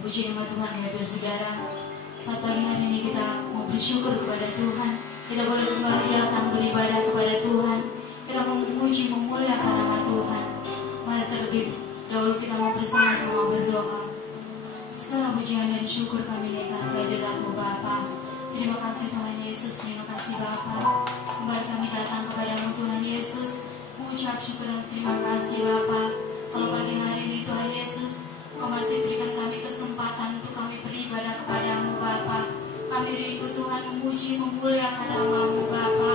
Puji nama Tuhan ya saudara. Saat pagi hari ini kita mau bersyukur kepada Tuhan. Kita boleh kembali datang beribadah kepada Tuhan. Kita mau memuji memuliakan nama Tuhan. Mari terlebih dahulu kita mau bersama-sama berdoa. Segala pujian dan syukur kami naikkan kehadirat-Mu Bapa. Terima kasih Tuhan Yesus, terima kasih Bapa. Kembali kami datang kepada-Mu Tuhan Yesus, mengucap syukur dan terima kasih Bapa. Kalau pagi hari ini Tuhan Yesus, Kau masih berikan kami kesempatan untuk kami beribadah kepada-Mu Bapa. Kami rindu Tuhan memuji memuliakan nama-Mu Bapa.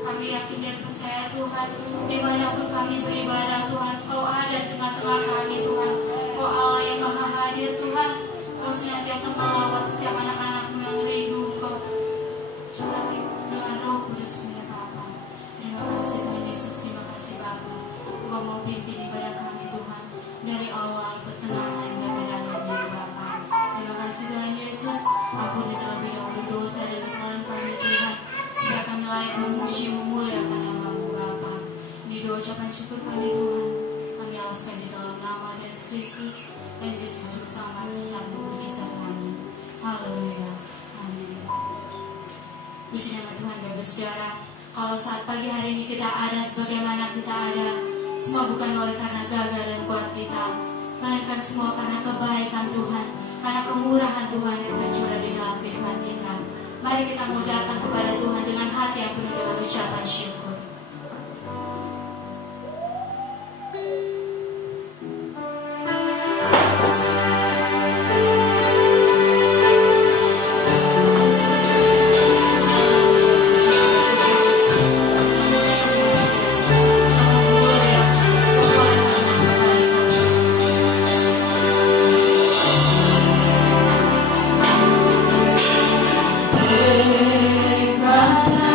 Kami yakin dan percaya Tuhan, dimanapun kami beribadah Tuhan, Kau ada di tengah-tengah kami Tuhan. Kau Allah yang maha hadir Tuhan. Kau senantiasa melawat setiap anak-anak-Mu yang rindu Kau curahi dengan Roh Kudus-Mu ya Bapa. Terima kasih Tuhan Yesus, terima kasih Bapa. Kau mau pimpin ibadah kami Tuhan, dari awal pertengahan dan pada akhirnya Bapa. Terima kasih Tuhan Yesus, ampuni terlebih dahulu dosa dan kesalahan kami Tuhan, supaya kami layak memuji memuliakan nama-Mu Bapa. Ini doa ucapan syukur kami Tuhan, kami alaskan di dalam nama Yesus Kristus dan Yesus Juru Selamat serta Penebus kami. Haleluya, amin. Puji nama Tuhan Bapak Saudara. Kalau saat pagi hari ini kita ada sebagaimana kita ada, semua bukan oleh karena gagah dan kuat kita, melainkan semua karena kebaikan Tuhan, karena kemurahan Tuhan yang tercurah di dalam kehidupan kita. Mari kita mau datang kepada Tuhan dengan hati yang penuh dengan ucapan syukur. Karena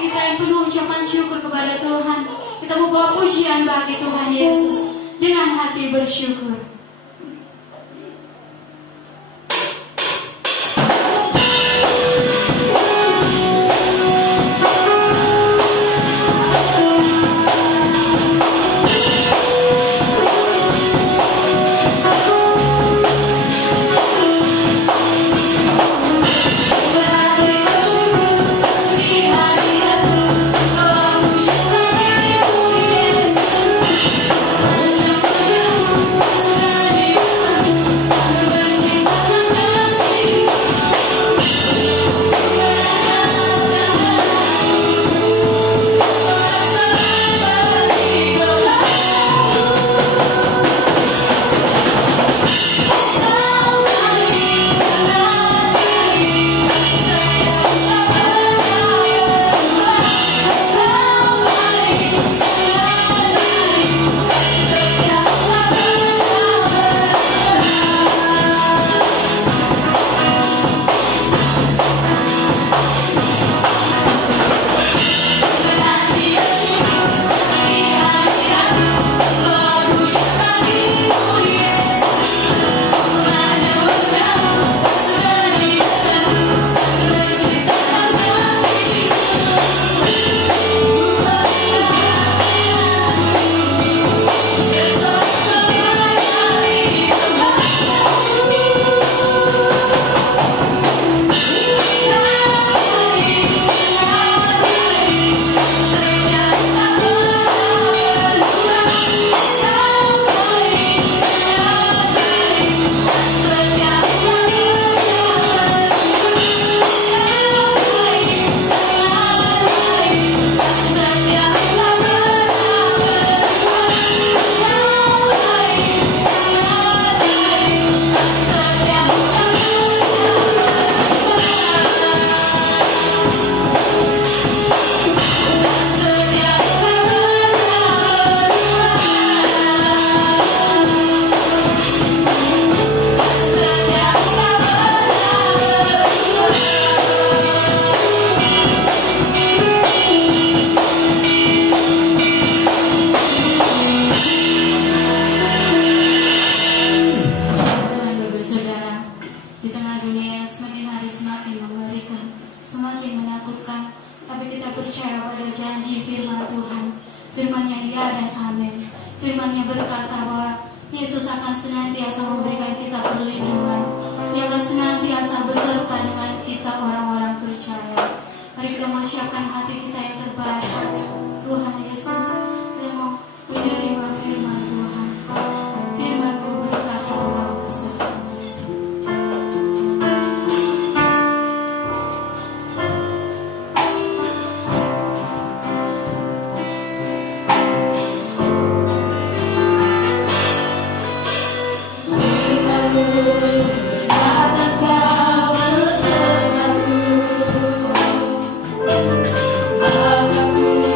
kita yang penuh ucapan syukur kepada Tuhan. Kita mau bawa pujian bagi Tuhan Yesus dengan hati bersyukur. Aku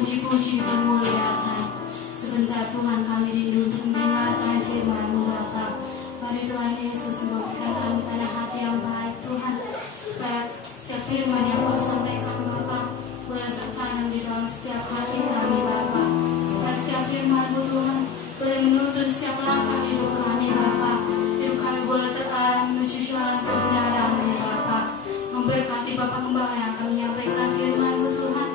memuji-puji, memuliakan. Sebentar Tuhan kami rindu untuk mendengarkan firman-Mu Bapa. Mari Tuhan Yesus memberikan kami tanah hati yang baik Tuhan, supaya setiap firman yang Kau sampaikan Bapa boleh tertanam di dalam setiap hati kami Bapa. Supaya setiap firman-Mu Tuhan boleh menuntun setiap langkah hidup kami Bapa. Hidup kami boleh terarah menuju jalan kebenaran-Mu Bapa. Memberkati Bapa Gembala yang kami menyampaikan firman-Mu Tuhan.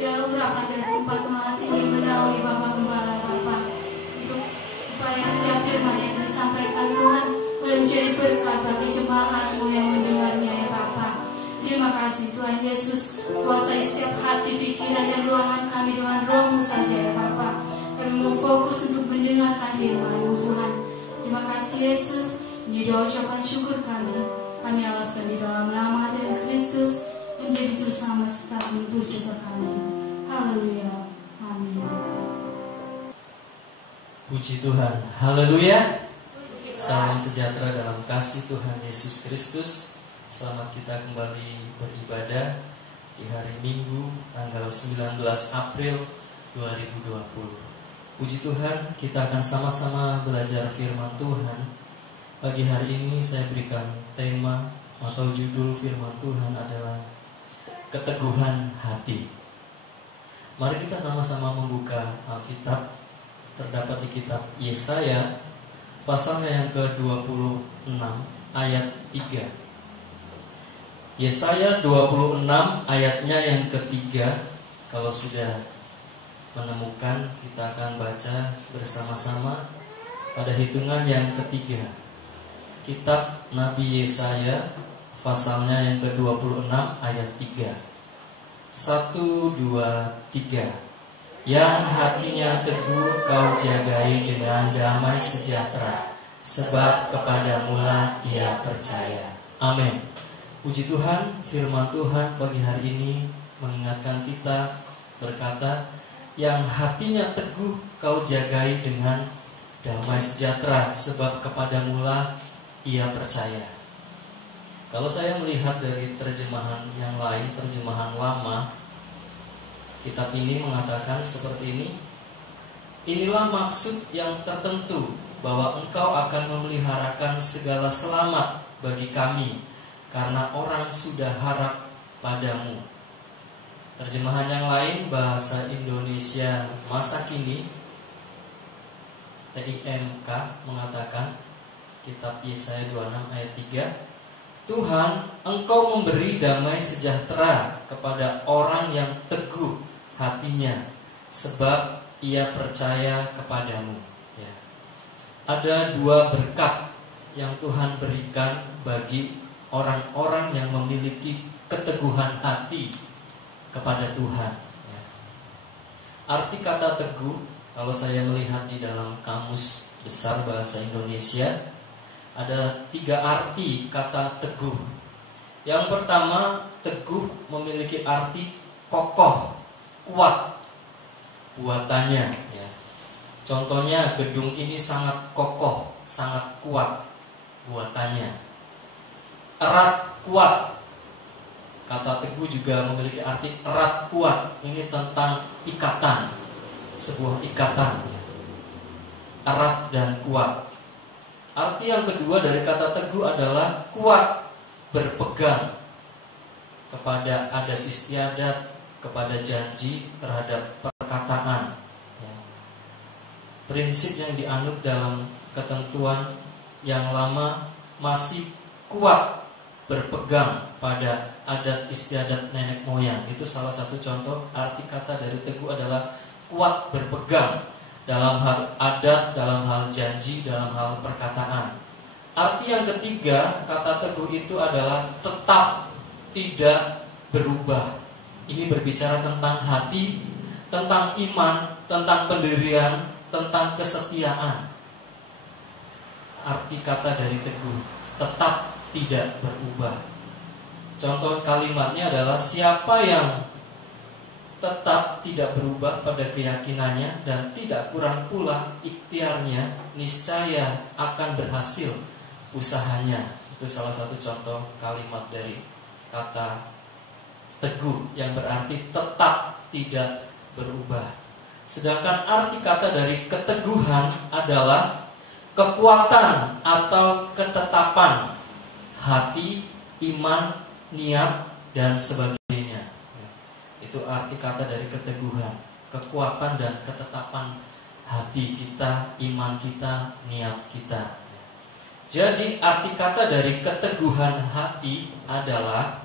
Biarlah urapan dan tempat hati ini menaungi Bapa Gembala Bapa. Untuk supaya setiap firman yang disampaikan Tuhan boleh menjadi berkat bagi jemaat-Mu yang mendengarnya ya Bapa. Terima kasih Tuhan Yesus, kuasai setiap hati, pikiran dan ruangan kami dengan Roh-Mu saja ya Bapa. Kami mau fokus untuk mendengarkan firman-Mu Tuhan. Terima kasih Yesus, ini doa ucapan syukur kami. Kami alaskan di dalam nama Yesus Kristus yang menjadi juru selamat serta menebus dosa kami. Haleluya. Amin. Puji Tuhan. Haleluya. Salam sejahtera dalam kasih Tuhan Yesus Kristus. Selamat kita kembali beribadah di hari Minggu tanggal 19 April 2020. Puji Tuhan, kita akan sama-sama belajar firman Tuhan. Pagi hari ini saya berikan tema atau judul firman Tuhan adalah keteguhan hati. Mari kita sama-sama membuka Alkitab. Terdapat di kitab Yesaya pasalnya yang ke-26 ayat 3. Yesaya 26 ayatnya yang ketiga. Kalau sudah menemukan, kita akan baca bersama-sama pada hitungan yang ketiga. Kitab Nabi Yesaya pasalnya yang ke-26 ayat 3. 1, 2, 3. Yang hatinya teguh kau jagai dengan damai sejahtera, sebab kepadamulah ia percaya. Amin. Puji Tuhan, firman Tuhan pagi hari ini mengingatkan kita berkata, yang hatinya teguh kau jagai dengan damai sejahtera, sebab kepadamulah ia percaya. Kalau saya melihat dari terjemahan yang lain, terjemahan lama, kitab ini mengatakan seperti ini. Inilah maksud yang tertentu, bahwa engkau akan memeliharakan segala selamat bagi kami, karena orang sudah harap padamu. Terjemahan yang lain, bahasa Indonesia masa kini, TIMK mengatakan, kitab Yesaya 26 ayat 3, Tuhan, engkau memberi damai sejahtera kepada orang yang teguh hatinya, sebab ia percaya kepadamu. Ya. Ada dua berkat yang Tuhan berikan bagi orang-orang yang memiliki keteguhan hati kepada Tuhan. Ya. Arti kata teguh, kalau saya melihat di dalam kamus besar bahasa Indonesia, ada 3 arti kata teguh. Yang pertama, teguh memiliki arti kokoh, kuat buatannya. Ya. Contohnya, gedung ini sangat kokoh, sangat kuat buatannya. Erat, kuat. Kata teguh juga memiliki arti erat, kuat. Ini tentang ikatan, sebuah ikatan, erat dan kuat. Arti yang kedua dari kata teguh adalah kuat, berpegang kepada adat istiadat, kepada janji, terhadap perkataan. Ya. Prinsip yang dianut dalam ketentuan yang lama masih kuat berpegang pada adat istiadat nenek moyang. Itu salah satu contoh arti kata dari teguh adalah kuat berpegang dalam hal adat, dalam hal janji, dalam hal perkataan. Arti yang ketiga kata teguh itu adalah tetap, tidak berubah. Ini berbicara tentang hati, tentang iman, tentang pendirian, tentang kesetiaan. Arti kata dari teguh, tetap, tidak berubah. Contoh kalimatnya adalah siapa yang tetap tidak berubah pada keyakinannya dan tidak kurang pula ikhtiarnya, niscaya akan berhasil usahanya. Itu salah satu contoh kalimat dari kata teguh yang berarti tetap, tidak berubah. Sedangkan arti kata dari keteguhan adalah kekuatan atau ketetapan hati, iman, niat, dan sebagainya. Itu arti kata dari keteguhan, kekuatan dan ketetapan hati kita, iman kita, niat kita. Jadi arti kata dari keteguhan hati adalah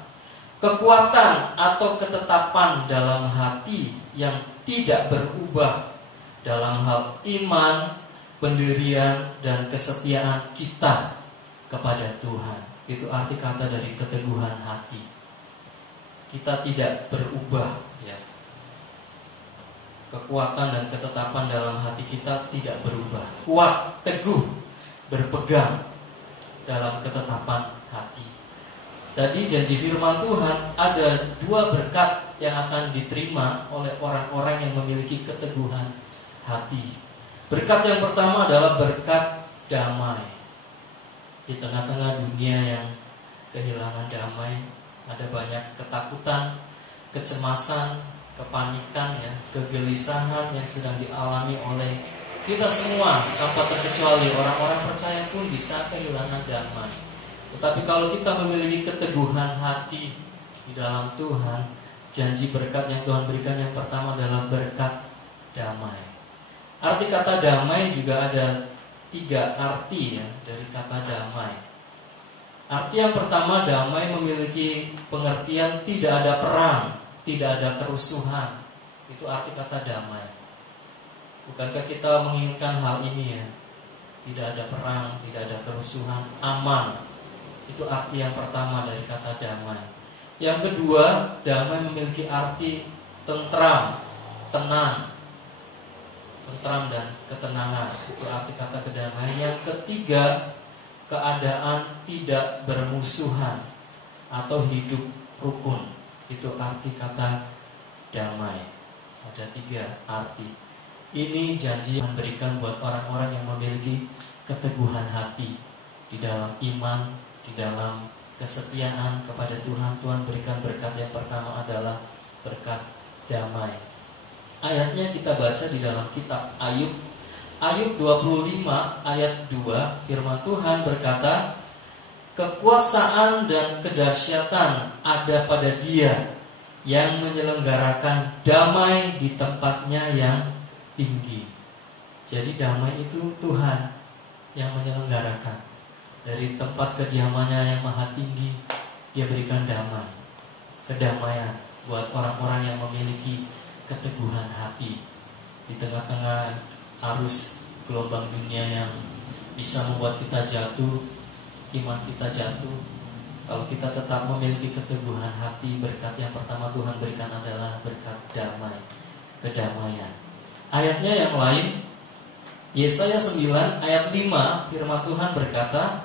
kekuatan atau ketetapan dalam hati yang tidak berubah dalam hal iman, pendirian, dan kesetiaan kita kepada Tuhan. Itu arti kata dari keteguhan hati. Kita tidak berubah, ya. Kekuatan dan ketetapan dalam hati kita tidak berubah. Kuat, teguh, berpegang dalam ketetapan hati. Tadi janji firman Tuhan ada 2 berkat yang akan diterima oleh orang-orang yang memiliki keteguhan hati. Berkat yang pertama adalah berkat damai. Di tengah-tengah dunia yang kehilangan damai, ada banyak ketakutan, kecemasan, kepanikan, ya, kegelisahan yang sedang dialami oleh kita semua tanpa terkecuali. Orang-orang percaya pun bisa kehilangan damai. Tetapi kalau kita memiliki keteguhan hati di dalam Tuhan, janji berkat yang Tuhan berikan yang pertama adalah berkat damai. Arti kata damai juga ada 3 arti, ya, dari kata damai. Arti yang pertama, damai memiliki pengertian tidak ada perang, tidak ada kerusuhan. Itu arti kata damai. Bukankah kita menginginkan hal ini, ya? Tidak ada perang, tidak ada kerusuhan, aman. Itu arti yang pertama dari kata damai. Yang kedua, damai memiliki arti tentram, tenang, tentram dan ketenangan. Itu arti kata kedamaian. Yang ketiga, keadaan tidak bermusuhan atau hidup rukun. Itu arti kata damai. Ada 3 arti. Ini janji yang diberikan buat orang-orang yang memiliki keteguhan hati di dalam iman, di dalam kesetiaan kepada Tuhan. Tuhan berikan berkat yang pertama adalah berkat damai. Ayatnya kita baca di dalam kitab Ayub. Ayub 25 ayat 2, firman Tuhan berkata, kekuasaan dan kedahsyatan ada pada Dia yang menyelenggarakan damai di tempatnya yang tinggi. Jadi damai itu Tuhan yang menyelenggarakan. Dari tempat kediamannya yang maha tinggi, Dia berikan damai, kedamaian buat orang-orang yang memiliki keteguhan hati di tengah-tengah arus gelombang dunia yang bisa membuat kita jatuh, iman kita jatuh. Kalau kita tetap memiliki keteguhan hati, berkat yang pertama Tuhan berikan adalah berkat damai, kedamaian. Ayatnya yang lain, Yesaya 9 ayat 5, firman Tuhan berkata,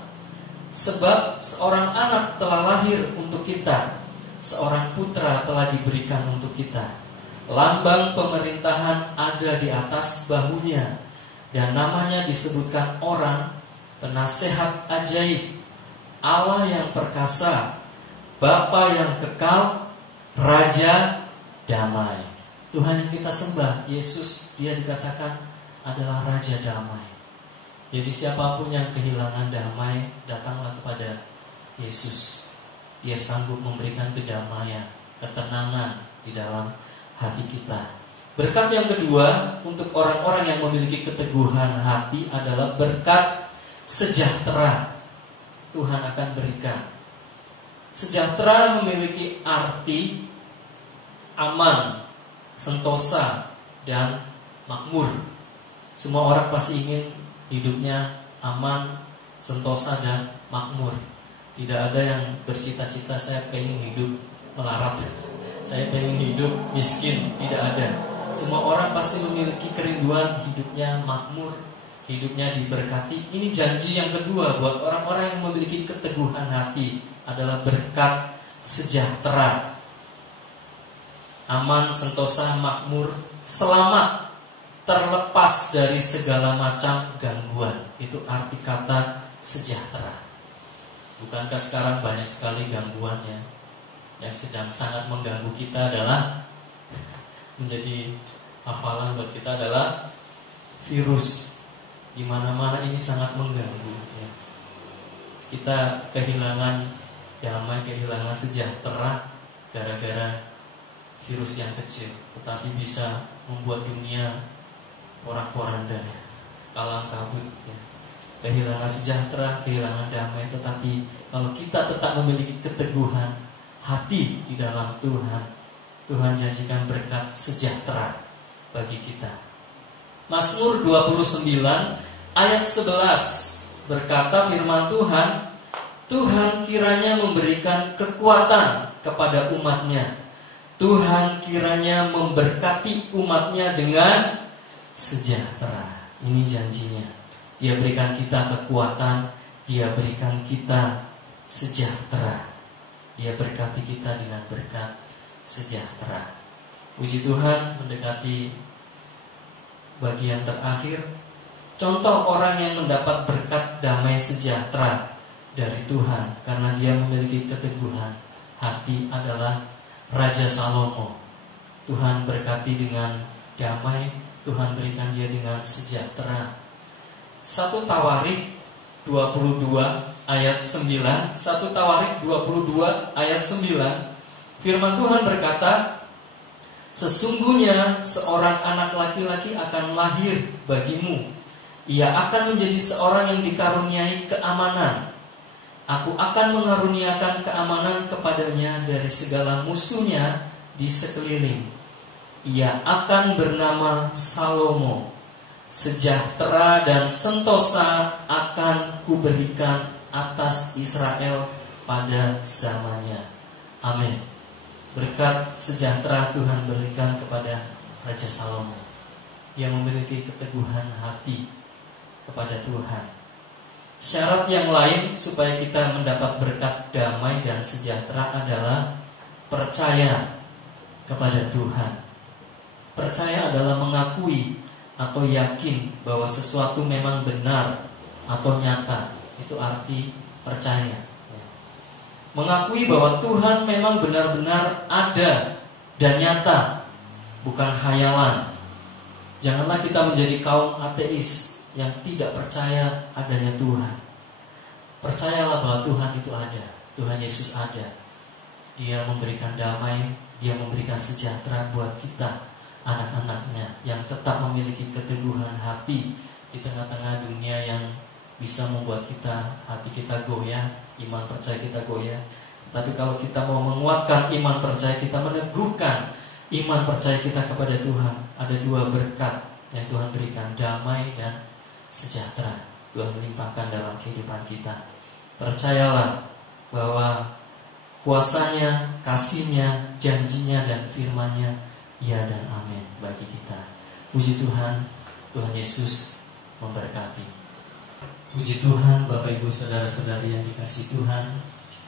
sebab seorang anak telah lahir untuk kita, seorang putra telah diberikan untuk kita. Lambang pemerintahan ada di atas bahunya, dan namanya disebutkan orang penasehat ajaib, Allah yang perkasa, Bapa yang kekal, Raja damai. Tuhan yang kita sembah, Yesus, Dia dikatakan adalah Raja damai. Jadi siapapun yang kehilangan damai, datanglah kepada Yesus. Dia sanggup memberikan kedamaian, ketenangan di dalam hati kita. Berkat yang kedua untuk orang-orang yang memiliki keteguhan hati adalah berkat sejahtera. Tuhan akan berikan. Sejahtera memiliki arti aman, sentosa, dan makmur. Semua orang pasti ingin hidupnya aman, sentosa, dan makmur. Tidak ada yang bercita-cita saya pengen hidup melarat, saya pengen hidup miskin. Tidak ada. Semua orang pasti memiliki kerinduan hidupnya makmur, hidupnya diberkati. Ini janji yang kedua buat orang-orang yang memiliki keteguhan hati adalah berkat sejahtera, aman, sentosa, makmur, selamat, terlepas dari segala macam gangguan. Itu arti kata sejahtera. Bukankah sekarang banyak sekali gangguannya? Yang sedang sangat mengganggu kita adalah menjadi hafalan buat kita adalah virus. Di mana-mana ini sangat mengganggu ya. Kita kehilangan damai, kehilangan sejahtera gara-gara virus yang kecil, tetapi bisa membuat dunia porak-poranda ya, kalang kabut ya. Kehilangan sejahtera, kehilangan damai. Tetapi kalau kita tetap memiliki keteguhan hati di dalam Tuhan, Tuhan janjikan berkat sejahtera bagi kita. Mazmur 29 ayat 11 berkata firman Tuhan, Tuhan kiranya memberikan kekuatan kepada umatnya. Tuhan kiranya memberkati umatnya dengan sejahtera. Ini janjinya. Dia berikan kita kekuatan, Dia berikan kita sejahtera. Dia berkati kita dengan berkat sejahtera. Puji Tuhan, mendekati bagian terakhir. Contoh orang yang mendapat berkat damai sejahtera dari Tuhan karena dia memiliki keteguhan hati adalah Raja Salomo. Tuhan berkati dengan damai, Tuhan berikan dia dengan sejahtera. 1 Tawarikh 22 ayat 9. 1 Tawarikh 22 ayat 9. Firman Tuhan berkata, sesungguhnya seorang anak laki-laki akan lahir bagimu. Ia akan menjadi seorang yang dikaruniai keamanan. Aku akan mengaruniakan keamanan kepadanya dari segala musuhnya di sekeliling. Ia akan bernama Salomo. Sejahtera dan sentosa akan kuberikan atas Israel pada zamannya. Amin. Berkat sejahtera Tuhan berikan kepada Raja Salomo yang memiliki keteguhan hati kepada Tuhan. Syarat yang lain supaya kita mendapat berkat damai dan sejahtera adalah percaya kepada Tuhan. Percaya adalah mengakui atau yakin bahwa sesuatu memang benar atau nyata. Itu arti percaya. Mengakui bahwa Tuhan memang benar-benar ada dan nyata, bukan khayalan. Janganlah kita menjadi kaum ateis yang tidak percaya adanya Tuhan. Percayalah bahwa Tuhan itu ada. Tuhan Yesus ada. Dia memberikan damai, Dia memberikan sejahtera buat kita, anak-anaknya yang tetap memiliki keteguhan hati di tengah-tengah dunia yang bisa membuat hati kita goyah, iman percaya kita goyah. Tapi kalau kita mau menguatkan iman percaya kita, meneguhkan iman percaya kita kepada Tuhan, ada dua berkat yang Tuhan berikan, damai dan sejahtera. Tuhan melimpahkan dalam kehidupan kita. Percayalah bahwa kuasanya, kasihnya, janjinya dan firman-Nya ya dan amin bagi kita. Puji Tuhan, Tuhan Yesus memberkati. Puji Tuhan, Bapak Ibu Saudara-saudari yang dikasihi Tuhan,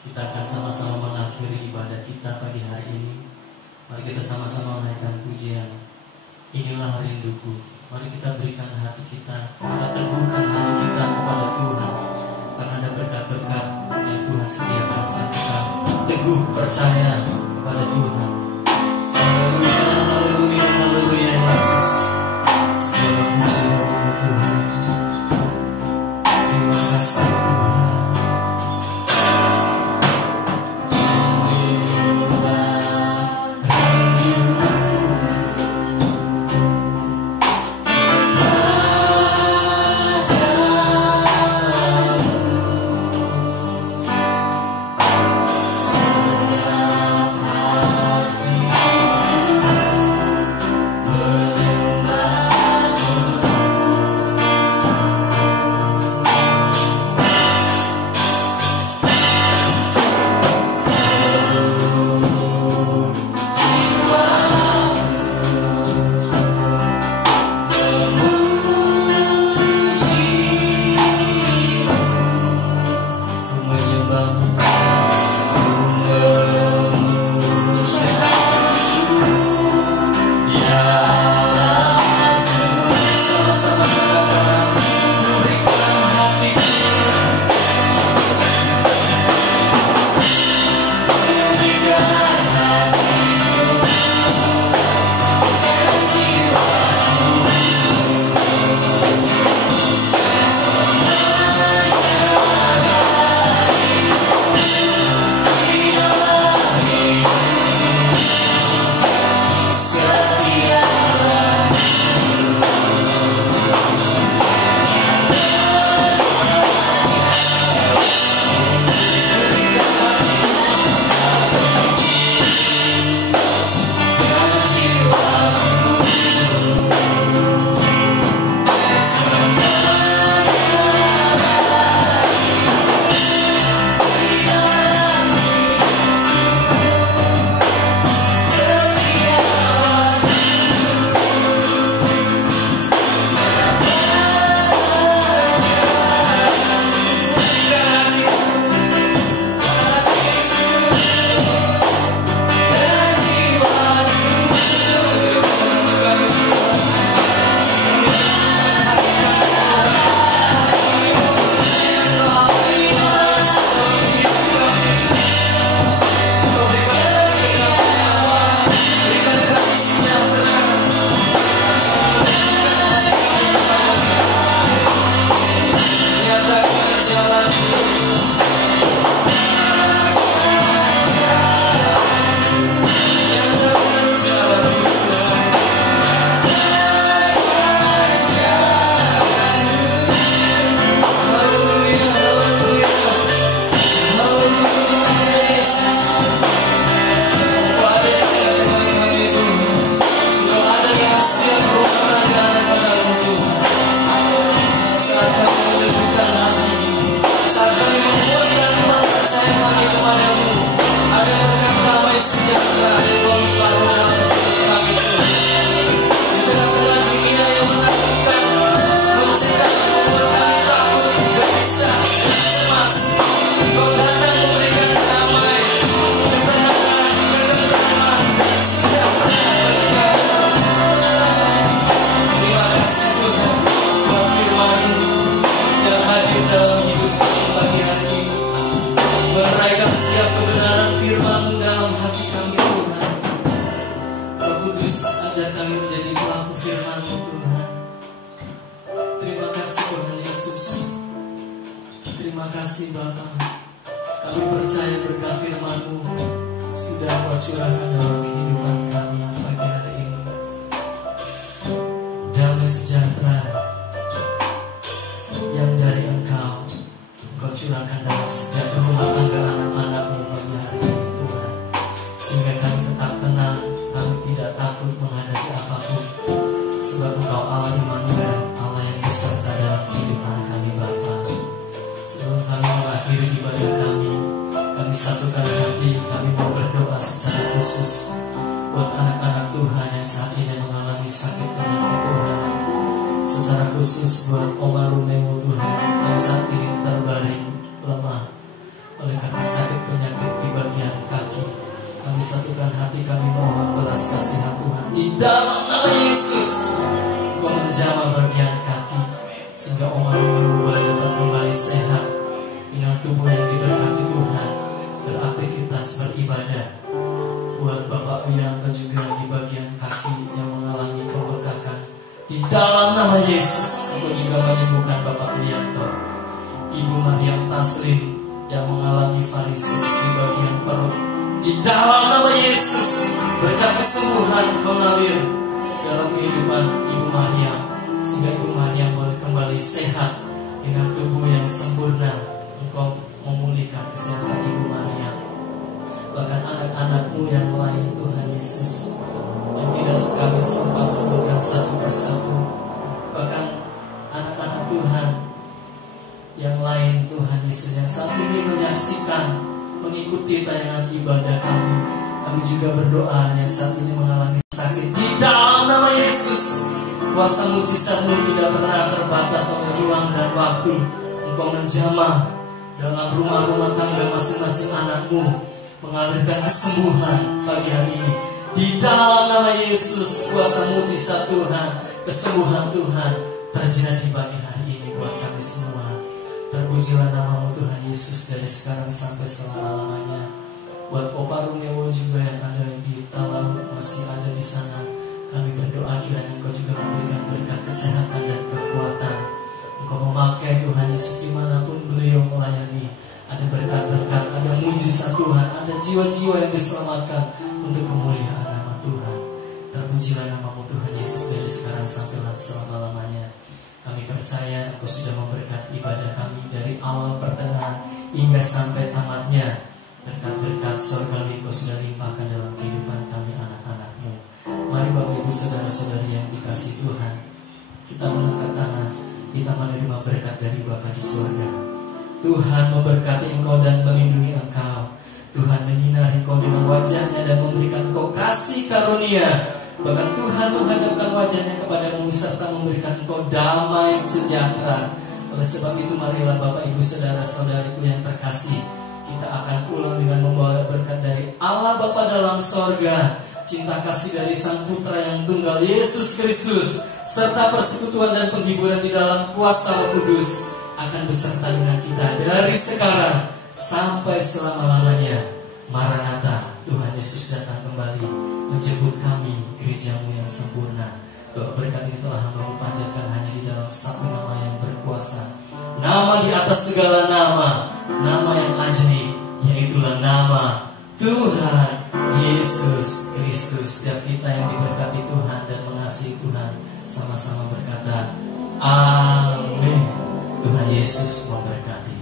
kita akan sama-sama mengakhiri ibadah kita pagi hari ini. Mari kita sama-sama menaikkan pujian. Inilah rinduku. Mari kita berikan hati kita, kita teguhkan hati kita kepada Tuhan, karena ada berkat-berkat yang Tuhan sediakan saat kita teguh percaya kepada Tuhan. Haleluya, haleluya, haleluya Yesus. Segala puji bagi Tuhan. Terima kasih Tuhan. Setiap kasih Bapa. Kami percaya berkat firman-Mu sudah Kau curahkan dalam kehidupan kami pagi hari ini. Damai sejahtera yang dari Engkau curahkan dalam setiap rumah tangga anak-anak-Mu pagi hari ini Tuhan, sehingga kami tetap tenang, kami tidak takut menghadapi apapun, sebab Engkau Allah Immanuel, Allah yang beserta dalam kehidupan kami Bapa. Sebelum kami mengakhiri ibadah kami satukan hati, kami mau berdoa secara khusus buat anak-anak Tuhan yang saat ini mengalami sakit penyakit Tuhan. Secara khusus buat Oma Rumeo Tuhan yang saat ini terbaring lemah oleh karena sakit penyakit di bagian kaki. Kami satukan hati, kami mohon belas kasihan Tuhan. Di dalam nama Yesus, Kau menjamah bagian kaki sehingga Oma Rumeo boleh dapat kembali sehat dengan tubuh yang diberkati Tuhan, beraktivitas beribadah. Buat Bapak Wianto juga di bagian kaki yang mengalami pembengkakan, di dalam nama Yesus Engkau juga menyembuhkan Bapak Wianto. Ibu Mariam Taslim yang mengalami varises di bagian perut, di dalam nama Yesus berkat kesembuhan mengalir dalam kehidupan Ibu Mariam, sehingga Ibu Mariam boleh kembali sehat dengan tubuh yang sempurna. Engkau memulihkan kesehatan Ibu Mariam. Bahkan anak-anak-Mu yang lain Tuhan Yesus, yang tidak kami sempat sebutkan satu persatu, bahkan anak-anak Tuhan yang lain Tuhan Yesus yang saat ini menyaksikan, mengikuti tayangan ibadah kami juga berdoa yang saat ini mengalami sakit. Di dalam nama Yesus, kuasa mujizat-Mu tidak pernah terbatas oleh ruang dan waktu. Engkau menjamah dalam rumah-rumah tangga masing-masing anak-Mu, mengalirkan kesembuhan pagi hari ini. Di dalam nama Yesus, kuasa mujizat Tuhan, kesembuhan Tuhan terjadi pagi hari ini buat kami semua. Terpujilah nama-Mu Tuhan Yesus dari sekarang sampai selama-lamanya. Buat Opa Rumeo juga yang ada di Talau, masih ada di sana, kami berdoa kiranya Engkau juga memberikan berkat kesehatan dan kekuatan. Engkau memakai Tuhan Yesus dimanapun beliau melayani. Ada berkat-berkat, ada mujizat Tuhan, ada jiwa-jiwa yang diselamatkan untuk kemuliaan nama Tuhan. Terpujilah nama-Mu Tuhan Yesus dari sekarang sampai selama-lamanya. Kami percaya Engkau sudah memberkati ibadah kami dari awal pertengahan hingga sampai tamatnya. Berkat-berkat surgawi Engkau sudah limpahkan dalam kehidupan kami anak-anak-Mu. Mari Bapak Ibu Saudara-saudari yang dikasihi Tuhan, kita mengangkat tangan, kita menerima berkat dari Bapa di surga. Tuhan memberkati engkau dan melindungi engkau. Tuhan menyinari engkau dengan wajahnya dan memberikan engkau kasih karunia. Bahkan Tuhan menghadapkan wajahnya kepadamu serta memberikan engkau damai sejahtera. Oleh sebab itu marilah Bapak Ibu Saudara-saudariku yang terkasih, kita akan pulang dengan membawa berkat dari Allah Bapa dalam sorga, cinta kasih dari Sang Putra yang tunggal Yesus Kristus, serta persekutuan dan penghiburan di dalam kuasa Roh Kudus akan beserta dengan kita dari sekarang sampai selama-lamanya. Maranatha, Tuhan Yesus datang kembali menjemput kami, gereja-Mu yang sempurna. Doa berkat ini telah hamba-Mu panjatkan hanya di dalam satu nama yang berkuasa, nama di atas segala nama, nama yang ajaib, yaitulah nama Tuhan Yesus Kristus. Setiap kita yang diberkati Tuhan dan mengasihi Tuhan, sama-sama berkata, Amin. Tuhan Yesus memberkati.